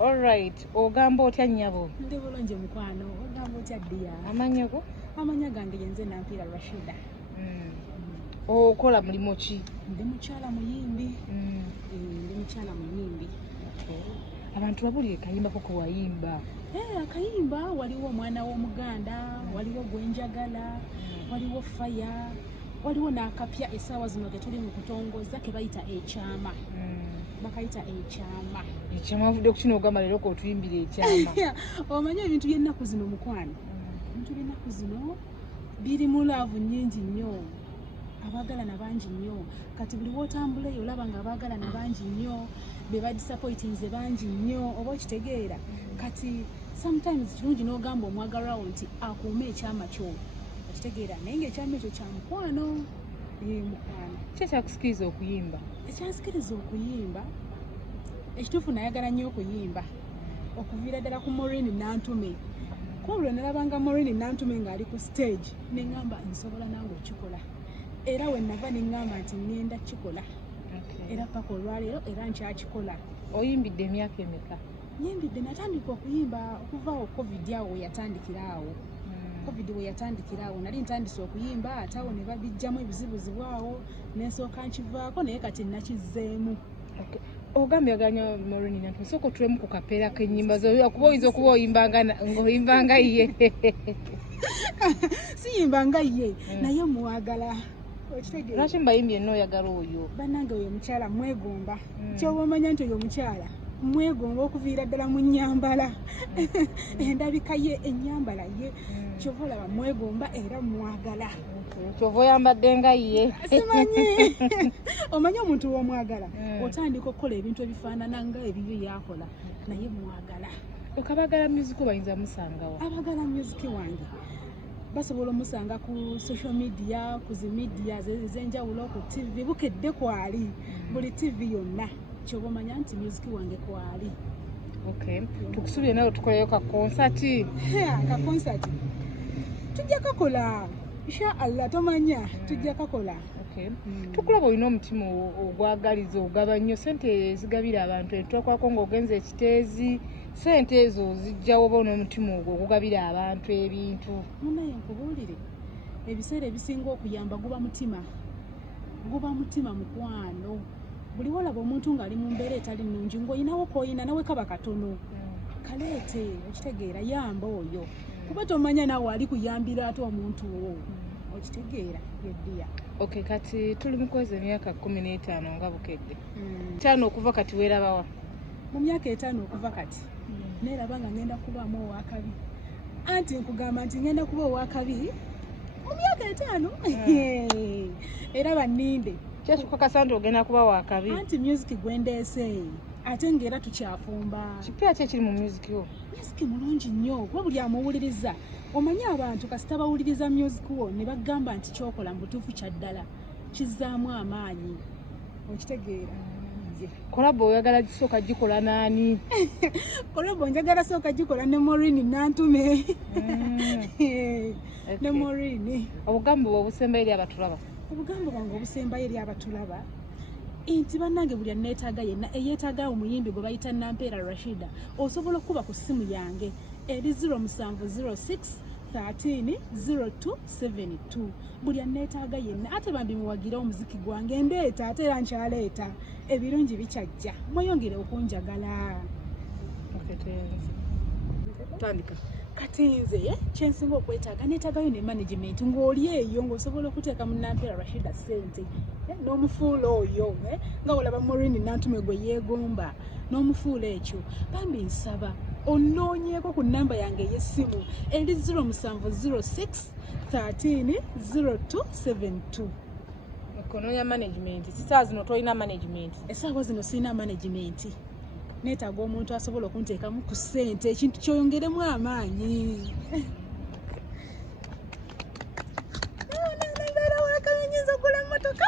All right. Ogamba otya nnyabo? Ndi bulungi mukwano. Ogamba otya ddiya? Amannya go? Amanya gange yenze Nampira Rashida. Okola mulimo ki? Ndi mukyala muyimbi. Ndi mukyala muyimbi. Abantu babulire kayimba koko wayimba. Akayimba waliwo Omwana w'Omuganda, waliwo Gwenjagala, waliwo Faya, waliwo n'akapya essaawa zino ke tuli mu kutongoza ke bayita ekyama. Bakayita ekyama. Ekyama avudde ku kino ogamba leero ko otuyimbira ekyama. Omanye ebintu by'ennaku zino mukwano. Ebintu by'ennaku zino birimu laavu nnyingi nnyo. Abaagalana bangi nnyo. Kati buli w'otambuleyo olaba nga abaagalana bangi nnyo, be badisappointinze bangi nnyo, oba okitegeera. Kati sometimes kirungi n'ogamba omwagalwawo nti akuume ekyama kyo. Okitegeera naye ng'ekyama ekyo kya mukwano. Mukwano. Ki ekyakusikiriza okuyimba? Ekyansikiriza okuyimba, ekituufu nayagala nnyo okuyimba. Okuviira ddala ku Maureen Nantume. Kwolwo nalabanga Maureen Nantume ng'ali ku stage, ne ngamba nsobola nange okikola. Era we nava ne ngamba nti ngenda kikola. Era paka olwaleero era nkyakikola. Oyimbidde emyaka emeka? Nyimbidde natandika okuyimba okuvaawo COVID awo we yatandikiraawo. COVID we yatandikiraawo nali ntandise okuyimba ate awo ne babijjamu ebizibuzibwawo n'ensooka nkivaako naye kati nakizzeemu. Ogambye aganya Maureen Nantume sooka otulemu ku kapeera k'ennyimba zo kuba oyinza okuba ng'oyimbanga ye. Siyimbanga ye naye muwagala. Lwaki mbayimbye n'oyagala oyo? Bannange oyo omukyala mwegomba. Kyoba omanya nti oyo omukyala mwegomba okuviira ddala mu nnyambala. Endabika ye, ennyambala ye, kyova olaba mwegomba era mwagala. Kyova oyambadde nga ye. Simanyi. Omanyi omuntu w'omwagala otandika okukola ebintu ebifaanana nga ebibyo yakola naye mwagala. Okabagala music bayinza musangawa? Abagala music wange basobola omusanga ku social media, ku zi media ez'enjawulo, ku TV, bukedde kwali buli TV yonna kyoba omanya nti music wange kwali. Tukusubire nawe tukoleyo ka concert. Ka concert tujja kakola insha Allah, tomanya tujja kakola. Tukulaba olina omutima ogwagaliza ogaba nnyo sente ezigabira abantu entokwako ng'ogenza ekiteezi. Sente ezo zijjawo oba n'omutima ogwo ogugabira abantu ebintu. Munaye nkubuulire ebiseera ebisinga okuyamba guba mutima mukwano. Buli walaba omuntu ng'ali mu mbeera etali nnungi ng'olinawo koyina nawe kaba katono kaleete, okitegeera, yamba oyo kuba tomanya nawe ali kuyambira ate omuntu wo, okitegeera yeddiya. Kati tuli mu kwezi emyaka 15 nga bukedde. 5 okuva kati weerabawa? Mu myaka 5 okuva kati neeraba nga ngenda kubaamu owakabi. Anti nkugamba nti ngenda kuba owakabi mu myaka 5. Era banninde kyekikakasa nti ogenda kuba wakabi. Anti music gwendeese ate ng'era tukyafumba. Kipya ki ekiri mu music yo? Music mulungi nnyo kuba buli amuwuliriza. Omanyi abantu kasita bawuliriza music wo ne bagamba nti kyokola mu butuufu kya ddala kizzaamu amaanyi, okitegeera. Kolabo oyagala gisooka gikola n'ani? Kolabo njagala sooka gikola ne Maureen Nantume. Ne Maureen. Obugambo obusemba eri abatulaba? Obugambo bwange obusembayo eri abatulaba nti bannange buli anneetaaga yenna eyeetaaga omuyimbi gwe bayita Nampira Rashida osobola okuba ku ssimu yange eri 0706 13 0272. Buli anneetaaga yenna ate bambi muwagirewo omuziki gwange ndeeta ate era nkyaleeta ebirungi bikyajja mweyongere okunjagala. Tandika. Kati nze kyensinga okwetaaga neetaagayo ne management ng'oli eyo ng'osobola okuteeka mu Nampira Rashida sente n'omufuula oyo nga olaba Maureen Nantume gwe yeegomba n'omufuula ekyo bambi nsaba onnoonyeeko ku nnamba yange ey'essimu eri 0706 13 0272. Okonoonya management. Essaawa zino tolina management? Essaawa zino sirina management. Neetaaga omuntu asobola okunteekamu ku ssente ekintu kyoyongeremu amaanyi. Nabeera waka nyinza okugula emmotoka.